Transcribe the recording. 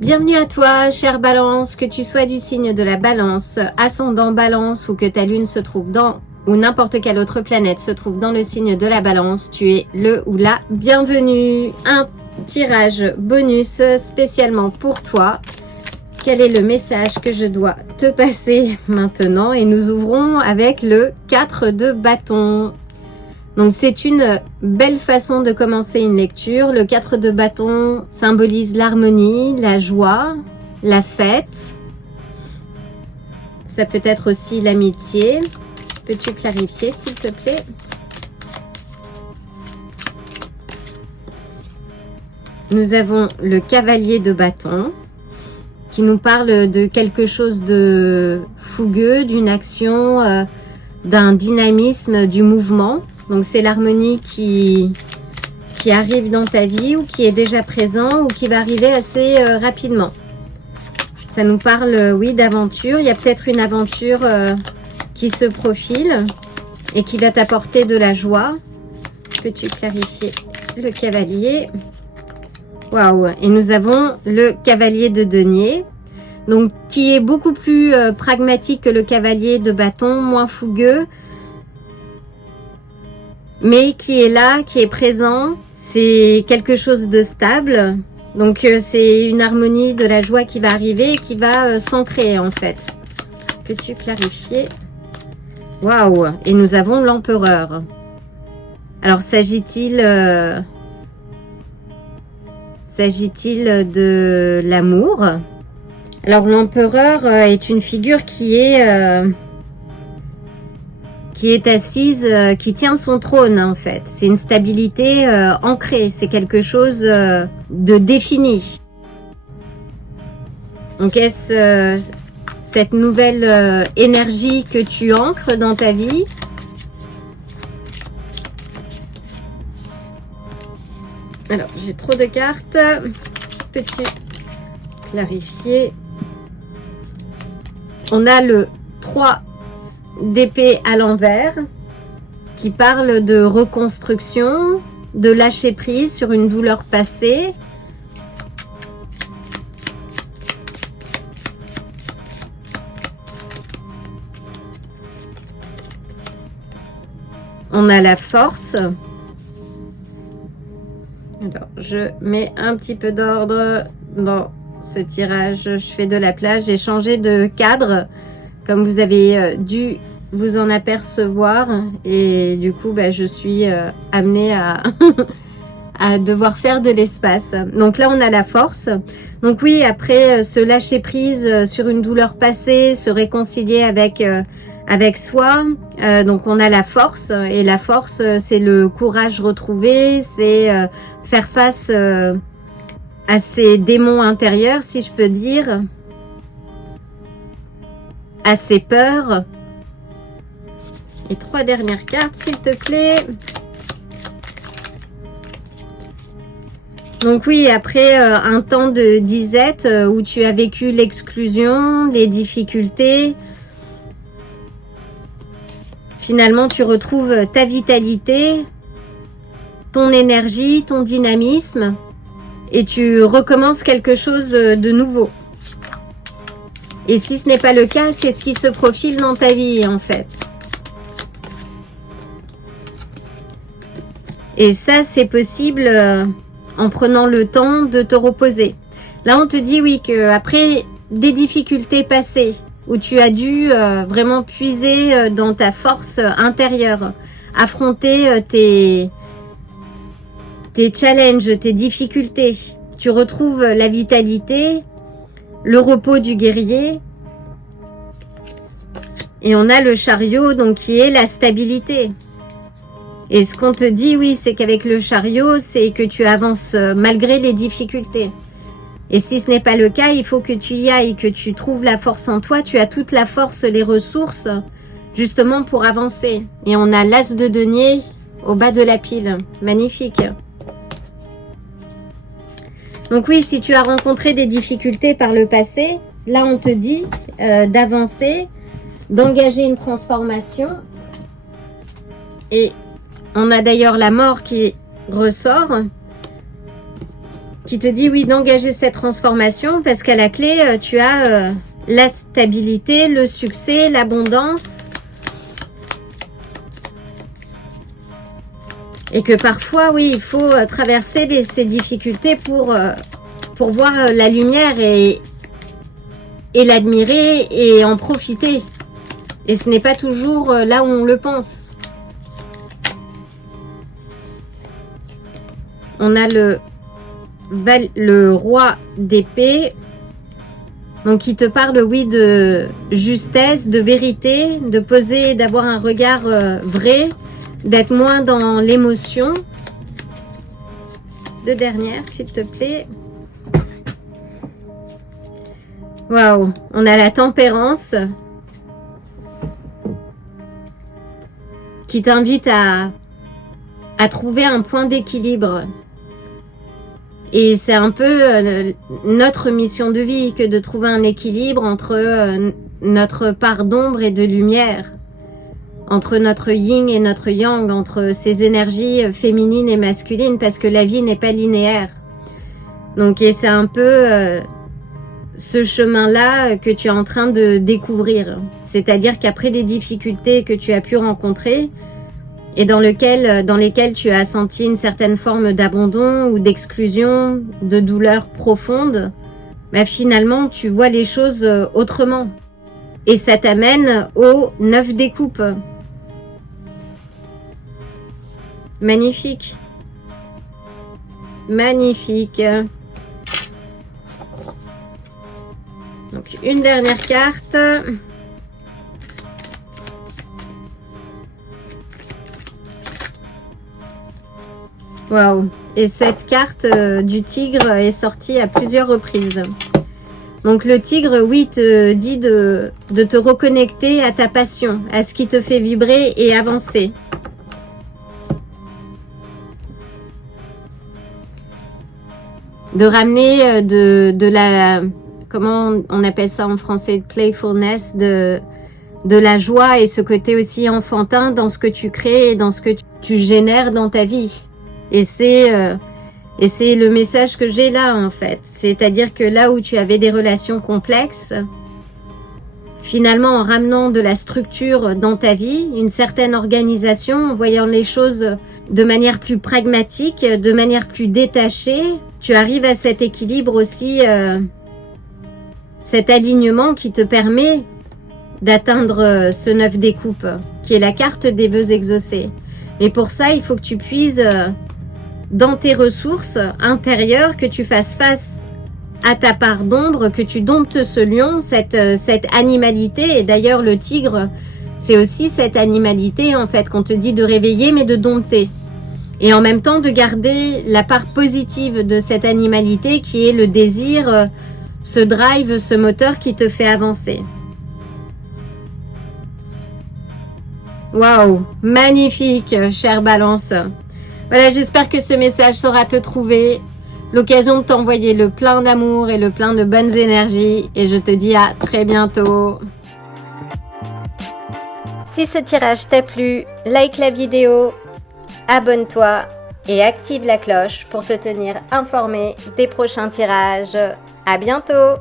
Bienvenue à toi, chère Balance, que tu sois du signe de la Balance, ascendant Balance ou que ta lune se trouve dans, ou n'importe quelle autre planète se trouve dans le signe de la Balance, tu es le ou la bienvenue. Un tirage bonus spécialement pour toi. Quel est le message que je dois te passer maintenant? Et nous ouvrons avec le 4 de bâton. Donc c'est une belle façon de commencer une lecture. Le 4 de bâton symbolise l'harmonie, la joie, la fête. Ça peut être aussi l'amitié. Peux-tu clarifier s'il te plaît? Nous avons le cavalier de bâton qui nous parle de quelque chose de fougueux, d'une action, d'un dynamisme, du mouvement. Donc c'est l'harmonie qui arrive dans ta vie ou qui est déjà présent ou qui va arriver assez rapidement. Ça nous parle, oui, d'aventure. Il y a peut-être une aventure qui se profile et qui va t'apporter de la joie. Peux-tu clarifier le cavalier? Waouh! Et nous avons le cavalier de denier. Donc qui est beaucoup plus pragmatique que le cavalier de bâton, moins fougueux. Mais qui est là, qui est présent, c'est quelque chose de stable. Donc c'est une harmonie de la joie qui va arriver et qui va s'ancrer en fait. Peux-tu clarifier? Waouh! Et nous avons l'empereur. Alors s'agit-il de l'amour? Alors l'empereur est une figure qui est assise, qui tient son trône en fait. C'est une stabilité ancrée, c'est quelque chose de défini. Donc est-ce cette nouvelle énergie que tu ancres dans ta vie? Alors, j'ai trop de cartes. Peux-tu clarifier? On a le 3 d'épée à l'envers qui parle de reconstruction, de lâcher prise sur une douleur passée. On a la force. Alors, je mets un petit peu d'ordre dans ce tirage. Je fais de la place. J'ai changé de cadre, comme vous avez dû vous en apercevoir. Et du coup, je suis amenée à, à devoir faire de l'espace. Donc là, on a la force. Donc oui, après, se lâcher prise sur une douleur passée, se réconcilier avec soi. Donc on a la force, et la force c'est le courage retrouvé, c'est faire face à ses démons intérieurs, si je peux dire, à ses peurs. Et 3 dernières cartes s'il te plaît. Donc oui, après un temps de disette où tu as vécu l'exclusion, les difficultés, finalement, tu retrouves ta vitalité, ton énergie, ton dynamisme et tu recommences quelque chose de nouveau. Et si ce n'est pas le cas, c'est ce qui se profile dans ta vie en fait. Et ça, c'est possible en prenant le temps de te reposer. Là, on te dit oui qu'après des difficultés passées, où tu as dû vraiment puiser dans ta force intérieure, affronter tes challenges, tes difficultés. Tu retrouves la vitalité, le repos du guerrier. Et on a le chariot, donc qui est la stabilité. Et ce qu'on te dit, oui, c'est qu'avec le chariot, c'est que tu avances malgré les difficultés. Et si ce n'est pas le cas, il faut que tu y ailles, que tu trouves la force en toi. Tu as toute la force, les ressources, justement pour avancer. Et on a l'as de denier au bas de la pile. Magnifique. Donc oui, si tu as rencontré des difficultés par le passé, là on te dit d'avancer, d'engager une transformation. Et on a d'ailleurs la mort qui ressort. qui te dit oui d'engager cette transformation parce qu'à la clé tu as la stabilité, le succès, l'abondance et que parfois oui il faut traverser ces difficultés pour voir la lumière et l'admirer et en profiter et ce n'est pas toujours là où on le pense. On a le roi d'épée, donc qui te parle, oui, de justesse, de vérité, de poser, d'avoir un regard vrai, d'être moins dans l'émotion. Deux dernières, s'il te plaît. Waouh, on a la tempérance qui t'invite à trouver un point d'équilibre. Et c'est un peu notre mission de vie que de trouver un équilibre entre notre part d'ombre et de lumière, entre notre yin et notre yang, entre ces énergies féminines et masculines, parce que la vie n'est pas linéaire. Donc, et c'est un peu ce chemin-là que tu es en train de découvrir. C'est-à-dire qu'après des difficultés que tu as pu rencontrer, et dans lesquels tu as senti une certaine forme d'abandon ou d'exclusion, de douleur profonde, bah finalement tu vois les choses autrement. Et ça t'amène au 9 des coupes. Magnifique. Magnifique. Donc une dernière carte. Waouh! Et cette carte du tigre est sortie à plusieurs reprises. Donc le tigre, oui, te dit de te reconnecter à ta passion, à ce qui te fait vibrer et avancer. De ramener de la... Comment on appelle ça en français? Playfulness, de la joie et ce côté aussi enfantin dans ce que tu crées et dans ce que tu génères dans ta vie. Et c'est le message que j'ai là en fait. C'est-à-dire que là où tu avais des relations complexes, finalement en ramenant de la structure dans ta vie, une certaine organisation, en voyant les choses de manière plus pragmatique, de manière plus détachée, tu arrives à cet équilibre aussi, cet alignement qui te permet d'atteindre ce 9 des coupes, qui est la carte des vœux exaucés. Mais pour ça, il faut que tu puises dans tes ressources intérieures, que tu fasses face à ta part d'ombre, que tu domptes ce lion, cette animalité. Et d'ailleurs, le tigre, c'est aussi cette animalité, en fait, qu'on te dit de réveiller, mais de dompter. Et en même temps, de garder la part positive de cette animalité, qui est le désir, ce drive, ce moteur qui te fait avancer. Waouh, magnifique, chère Balance. Voilà, j'espère que ce message saura te trouver. L'occasion de t'envoyer le plein d'amour et le plein de bonnes énergies. Et je te dis à très bientôt. Si ce tirage t'a plu, like la vidéo, abonne-toi et active la cloche pour te tenir informé des prochains tirages. À bientôt!